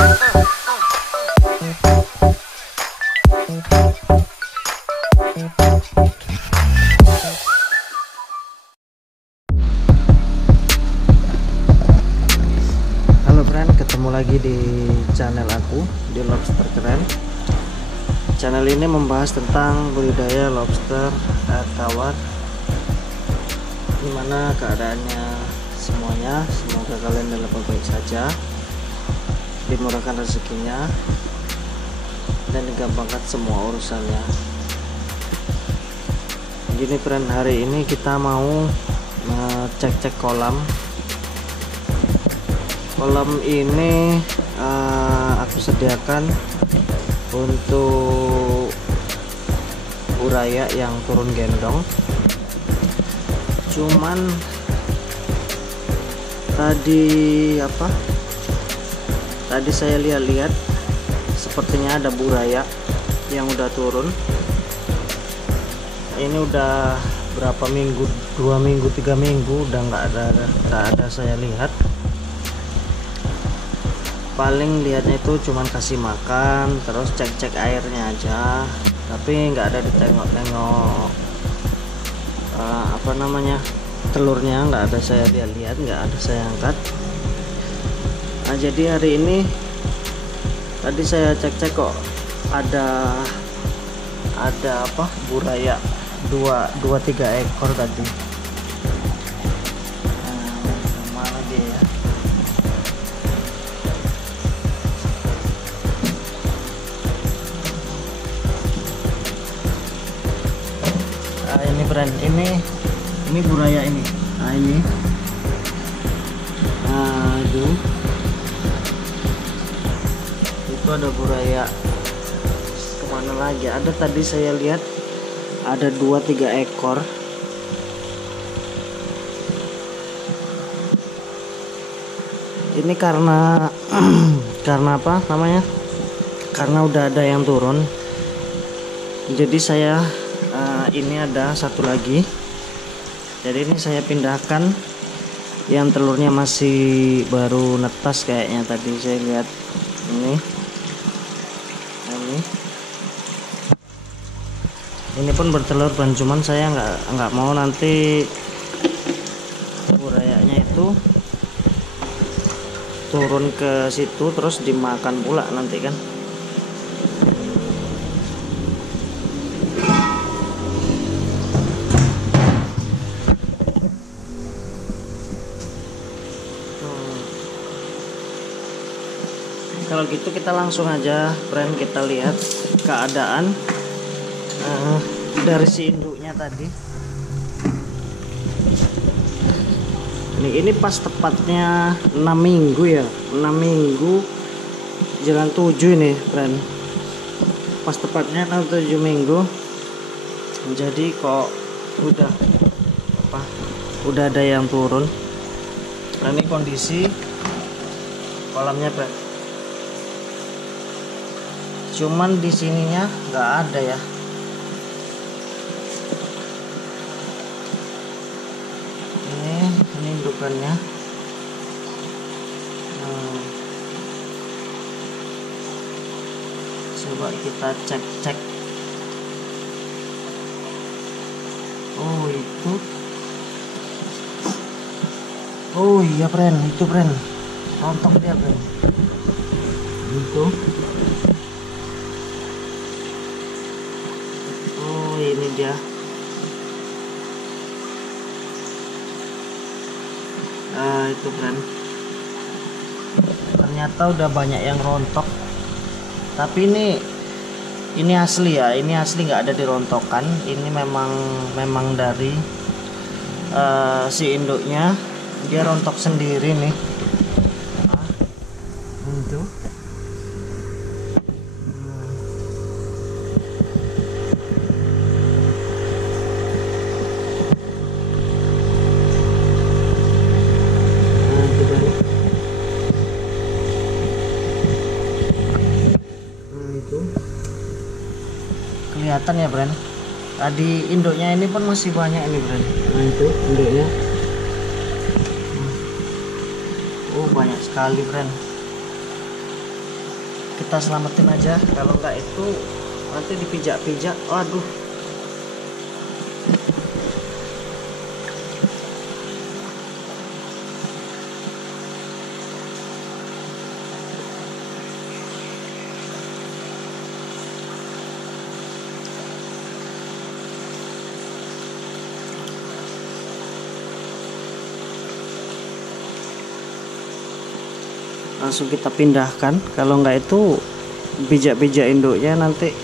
Halo friend, ketemu lagi di channel aku di Lobster Keren. Channel ini membahas tentang budidaya lobster air tawar, gimana keadaannya semuanya. Semoga kalian dalam baik saja, dimurahkan rezekinya, dan digampangkan semua urusannya. Gini friend, hari ini kita mau cek-cek kolam. Kolam ini aku sediakan untuk buraya yang turun gendong. Cuman tadi saya lihat-lihat sepertinya ada buraya yang udah turun. Ini udah berapa minggu, 2 minggu 3 minggu udah nggak ada saya lihat. Paling lihatnya itu cuman kasih makan, terus cek-cek airnya aja, tapi nggak ada ditengok-tengok telurnya, nggak ada saya lihat, nggak ada saya angkat. Nah, jadi hari ini tadi saya cek-cek kok ada buraya 2-3 ekor tadi. Mana dia ya? Ini friend, ini buraya ini. Nah ini, itu ada buraya. Kemana lagi? Ada tadi saya lihat ada 2-3 ekor. Ini karena apa namanya? Karena udah ada yang turun. Jadi saya ini ada satu lagi. Jadi ini saya pindahkan yang telurnya masih baru netas kayaknya, tadi saya lihat ini pun bertelur dan cuman saya nggak mau nanti burayanya itu turun ke situ terus dimakan pula nanti kan. Kalau gitu kita langsung aja friend, kita lihat keadaan dari si induknya tadi. Ini pas tepatnya 6 minggu ya, 6 minggu jalan 7 ini friend. Pas tepatnya 7 minggu. Jadi kok udah ada yang turun. Nah, ini kondisi kolamnya friend. Cuman di sininya nggak ada ya. Ini indukannya. Coba kita cek. Oh itu. Oh iya friend, itu friend. Rontok dia friend. Itu. Ini dia. Itu friend, ternyata udah banyak yang rontok, tapi ini asli ya, ini asli nggak ada dirontokan. Ini memang dari si induknya dia rontok sendiri nih. Itu kelihatan ya friend. Tadi induknya ini pun masih banyak ini friend. Nah itu induknya. Oh banyak sekali friend. kita selamatin aja, kalau nggak itu nanti dipijak-pijak. Waduh, langsung kita pindahkan. Kalau nggak itu pijak-pijak induknya nanti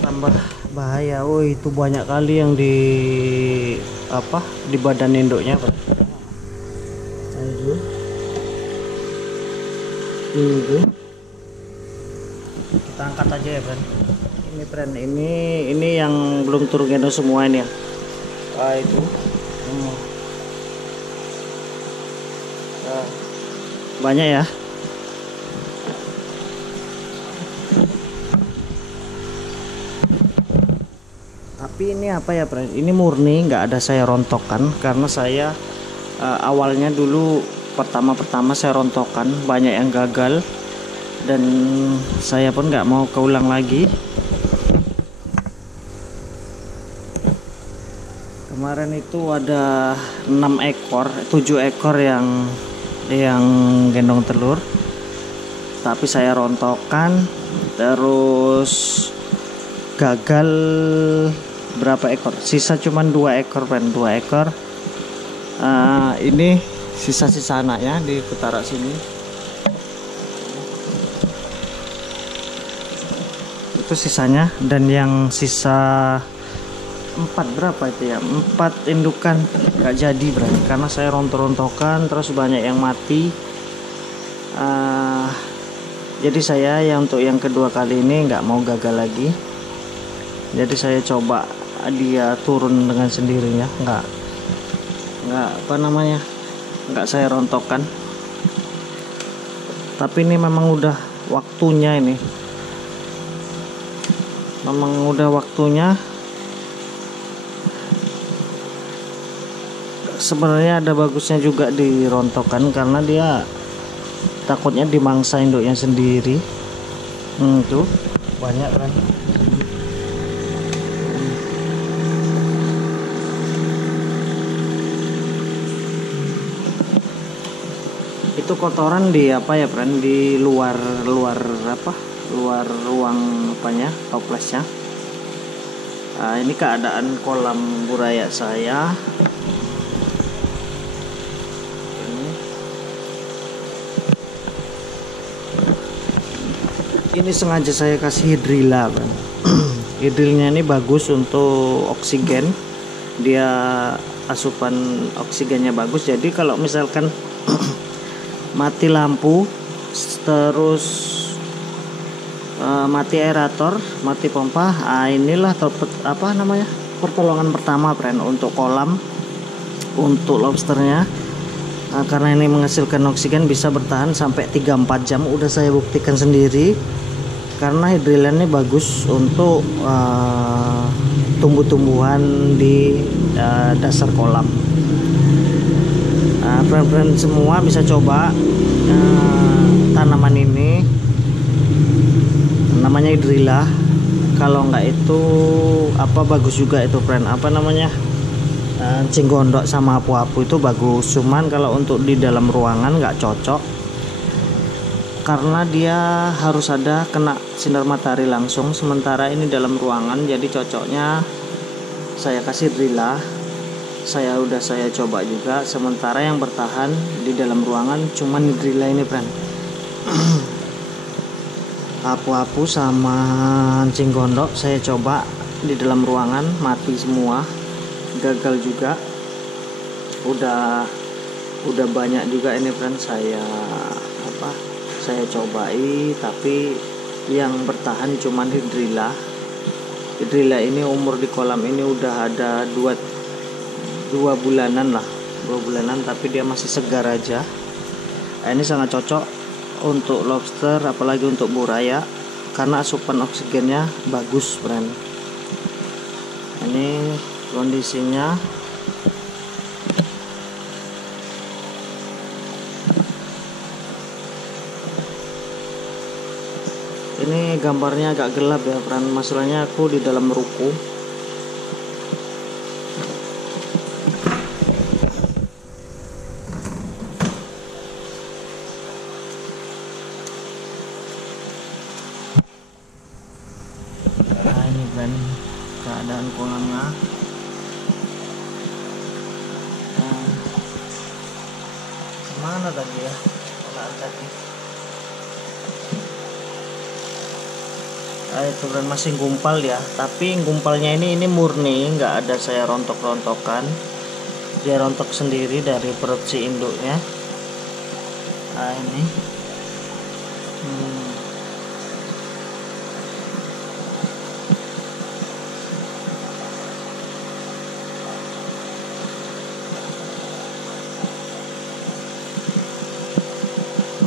tambah bahaya. Oh, itu banyak kali yang di badan induknya, Pak. Itu kita angkat aja ya, friend. Ini friend, ini yang belum turun gendong semua ini ya. Itu banyak ya. Tapi ini apa ya, friend? Ini murni nggak ada saya rontokkan, karena saya awalnya dulu pertama saya rontokkan, banyak yang gagal dan saya pun nggak mau keulang lagi. Kemarin itu ada 6 ekor 7 ekor yang gendong telur, tapi saya rontokkan, terus gagal berapa ekor, sisa cuman 2 ekor, friend. 2 ekor. Ini sisa-sisa anaknya di utara sini. Itu sisanya, dan yang sisa 4 berapa itu ya, 4 indukan nggak jadi, berarti karena saya rontok-rontokan, terus banyak yang mati. Jadi saya untuk yang kedua kali ini nggak mau gagal lagi. Jadi saya coba dia turun dengan sendirinya, nggak nggak saya rontokkan. Tapi ini memang udah waktunya, ini memang udah waktunya. Sebenarnya ada bagusnya juga dirontokkan, karena dia takutnya dimangsa induknya sendiri. Tuh banyak, kan. Itu kotoran di friend, di luar ruang toplesnya. Ini keadaan kolam buraya saya. Ini sengaja saya kasih hidrilla, kan. Hidrillnya ini bagus untuk oksigen, dia asupan oksigennya bagus. Jadi kalau misalkan mati lampu, terus mati aerator, mati pompa, inilah pertolongan pertama, friend, untuk kolam, untuk lobsternya. Karena ini menghasilkan oksigen, bisa bertahan sampai 3-4 jam. Udah saya buktikan sendiri, karena hidrilla ini bagus untuk tumbuh-tumbuhan di dasar kolam. Friend-friend semua bisa coba tanaman ini, namanya hidrilla. Kalau nggak itu bagus juga itu, friend, cinggondok sama apu-apu itu bagus. Cuman kalau untuk di dalam ruangan nggak cocok, karena dia harus ada kena sinar matahari langsung. Sementara ini dalam ruangan, jadi cocoknya saya kasih hidrilla. Saya coba juga. Sementara yang bertahan di dalam ruangan cuman hidrilla ini, friend. Apu-apu sama cinggondok saya coba di dalam ruangan, mati semua, gagal juga. Udah banyak juga ini, friend, saya cobai, tapi yang bertahan cuman hidrilla. Hidrilla ini umur di kolam ini udah ada 2 bulanan lah, 2 bulanan, tapi dia masih segar aja. Ini sangat cocok untuk lobster, apalagi untuk buraya, karena asupan oksigennya bagus, friend. Ini kondisinya. Ini gambarnya agak gelap ya, peran masalahnya aku di dalam ruko. Nah ini kan keadaan kolamnya. Nah, mana tadi ya kolam tadi? Itu kan masih gumpal ya, tapi gumpalnya ini murni, nggak ada saya rontok-rontokan. Dia rontok sendiri dari perut si induknya. Nah ini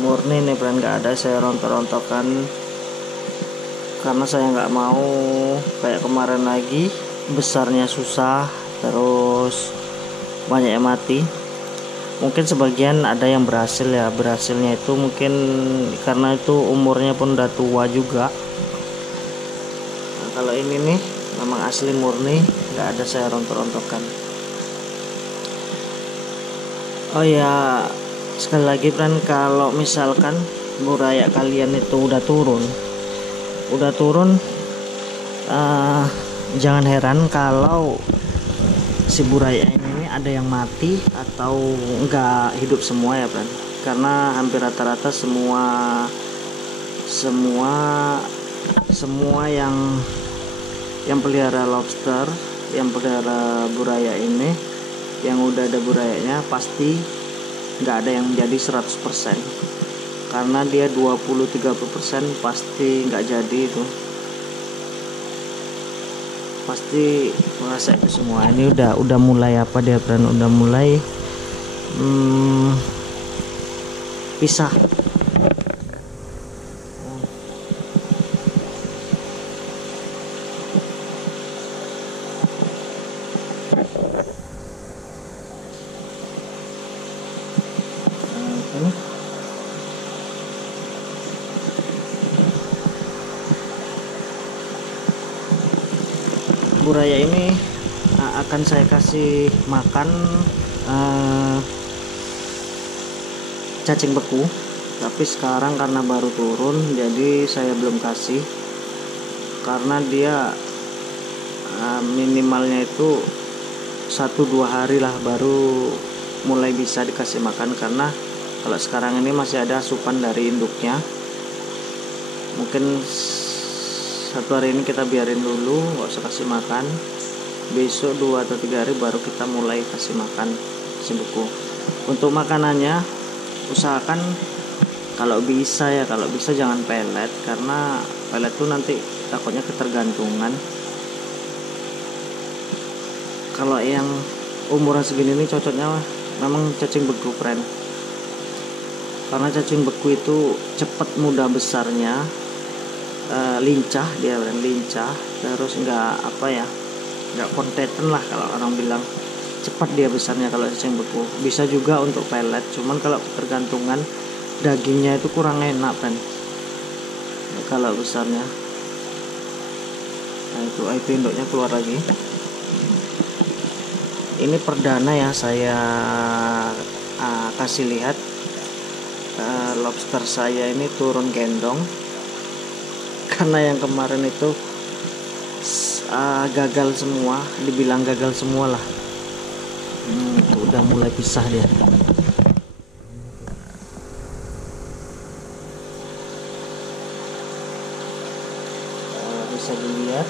murni nih brand, nggak ada saya rontok-rontokan, karena saya nggak mau kayak kemarin lagi besarnya susah terus banyak yang mati. Mungkin sebagian ada yang berhasil ya, berhasilnya itu mungkin karena itu umurnya pun udah tua juga. Nah, kalau ini nih memang asli murni, nggak ada saya rontok-rontokan. Oh ya, sekali lagi kan, kalau misalkan buraya kalian itu udah turun jangan heran kalau si buraya ini ada yang mati atau enggak hidup semua ya kan, karena hampir rata-rata semua yang pelihara lobster, yang pelihara buraya ini, yang udah ada burayanya pasti nggak ada yang menjadi 100%, karena dia 20-30% pasti nggak jadi, itu pasti merasa itu semua. Ini udah mulai apa dia kan, udah mulai pisah. Buraya ini akan saya kasih makan cacing beku, tapi sekarang karena baru turun jadi saya belum kasih, karena dia minimalnya itu 1-2 hari lah baru mulai bisa dikasih makan, karena kalau sekarang ini masih ada asupan dari induknya. Mungkin 1 hari ini kita biarin dulu, nggak usah kasih makan. Besok 2 atau 3 hari baru kita mulai kasih makan si beku. Untuk makanannya usahakan kalau bisa jangan pelet, karena pelet tuh nanti takutnya ketergantungan. Kalau yang umuran segini ini cocoknya memang cacing beku friend, karena cacing beku itu cepat mudah besarnya, lincah dia, lincah, terus nggak konteten lah kalau orang bilang. Cepat dia besarnya kalau cacing beku. Bisa juga untuk pelet, cuman kalau ketergantungan dagingnya itu kurang enak kan kalau besarnya. Nah itu induknya keluar lagi. Ini perdana ya saya kasih lihat lobster saya ini turun gendong, karena yang kemarin itu gagal semua, dibilang gagal semua lah. Udah mulai pisah dia. Bisa dilihat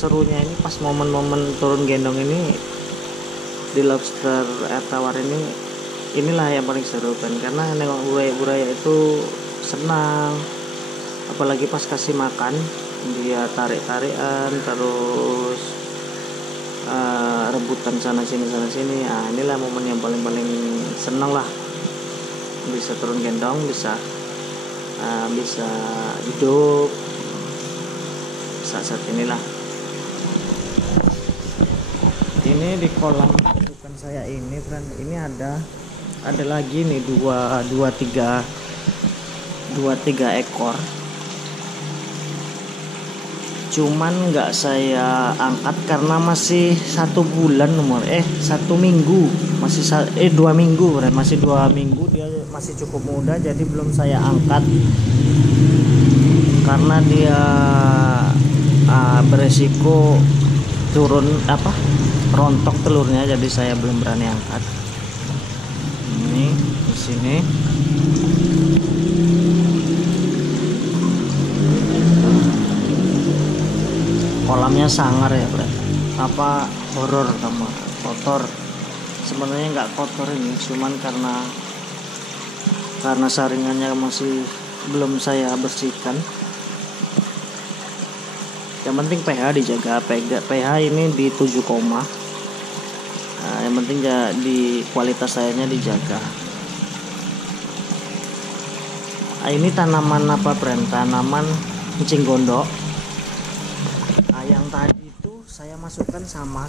serunya ini pas momen-momen turun gendong ini di lobster air tawar ini. Inilah yang paling seru kan, karena nengok buraya itu senang, apalagi pas kasih makan dia tarik-tarikan terus rebutan sana sini. Inilah momen yang paling senang lah, bisa turun gendong, bisa hidup saat inilah. Ini di kolam indukan saya ini friend, ini ada lagi nih dua tiga ekor, cuman nggak saya angkat karena masih 1 bulan umur 1 minggu, masih 2 minggu friend, masih 2 minggu, dia masih cukup muda, jadi belum saya angkat karena dia beresiko turun rontok telurnya, jadi saya belum berani angkat. Ini di sini kolamnya sangar ya bro, horor sama kotor. Sebenarnya nggak kotor ini, cuman karena saringannya masih belum saya bersihkan. Yang penting pH dijaga, pH ini di 7, yang penting di kualitas airnya dijaga. Ini tanaman apa brand? Tanaman encing gondok. Yang tadi itu saya masukkan sama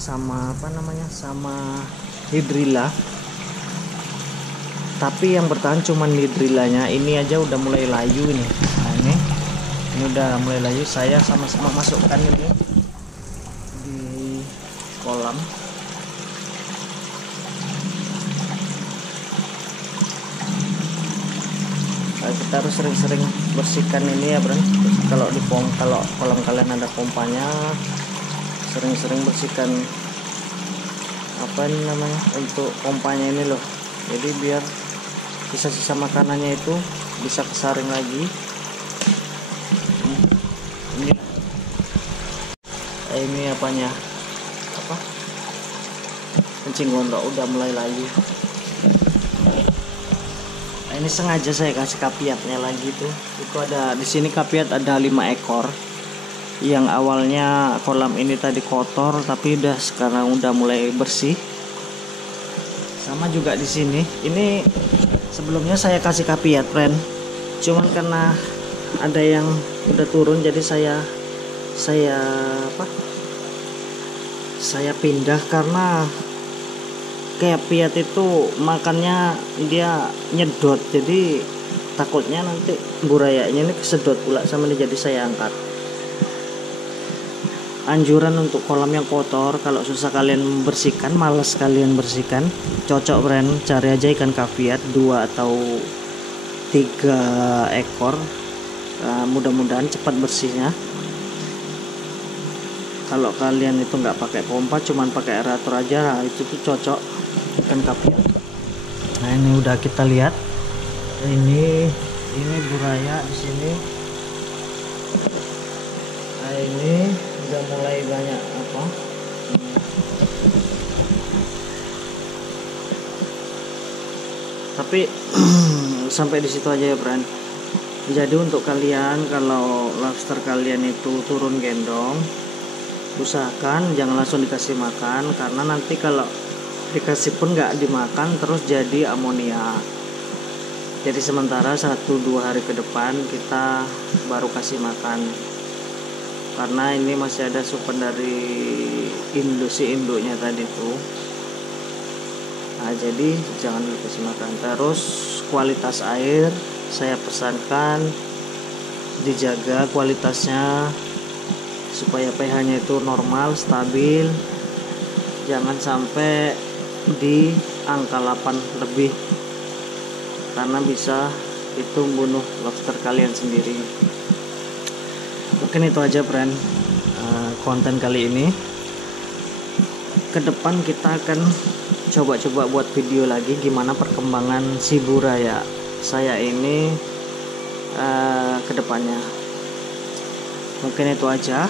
hidrilla, tapi yang bertahan cuman hidrillanya. Ini aja udah mulai layu ini. Nah, ini udah mulai layu. Saya sama-sama masukkan ini di kolam. Kita harus sering-sering bersihkan ini ya bro. Kalau kolam kalian ada pompanya, sering-sering bersihkan untuk pompanya ini loh. Jadi biar sisa-sisa makanannya itu bisa kesaring lagi. Ini encing gondok udah mulai layu. Ini sengaja saya kasih kapiatnya lagi tuh. Itu ada di sini kapiat ada 5 ekor. Yang awalnya kolam ini tadi kotor, tapi sekarang udah mulai bersih. Sama juga di sini. Ini sebelumnya saya kasih kapiat, friend. Cuman karena ada yang udah turun, jadi saya pindah karena kapiat itu makannya dia nyedot, jadi takutnya nanti burayanya ini kesedot pula sama dia, jadi saya angkat. Anjuran untuk kolam yang kotor, kalau susah kalian membersihkan, malas kalian bersihkan, cocok brand, cari aja ikan kapiat 2 atau 3 ekor. Mudah-mudahan cepat bersihnya. Kalau kalian itu nggak pakai pompa, cuman pakai aerator aja, itu tuh cocok ikan kapiat. Nah, ini udah kita lihat. Ini buraya di sini. Nah, ini udah mulai banyak tapi sampai di situ aja ya, friend. Jadi untuk kalian, kalau lobster kalian itu turun gendong, usahakan jangan langsung dikasih makan, karena nanti kalau dikasih pun nggak dimakan, terus jadi amonia. Jadi sementara 1-2 hari ke depan kita baru kasih makan, karena ini masih ada supan dari induknya tadi tuh. Nah, jadi jangan dikasih makan. Terus kualitas air saya pesankan dijaga kualitasnya supaya pH-nya itu normal, stabil. Jangan sampai di angka 8 lebih, karena bisa itu membunuh lobster kalian sendiri. Mungkin itu aja, friend, konten kali ini. Ke depan kita akan coba-coba buat video lagi gimana perkembangan si buraya saya ini ke depannya. Mungkin itu aja.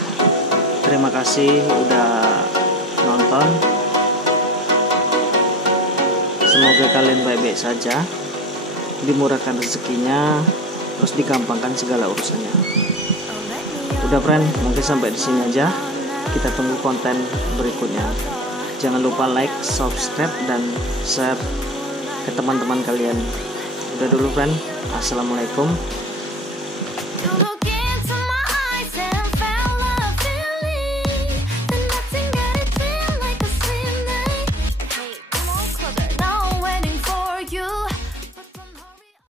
Terima kasih udah nonton. Semoga kalian baik-baik saja, dimurahkan rezekinya, terus digampangkan segala urusannya. Udah, friend, mungkin sampai di sini aja. Kita tunggu konten berikutnya. Jangan lupa like, subscribe, dan share ke teman-teman kalian. Udah dulu, friend. Assalamualaikum.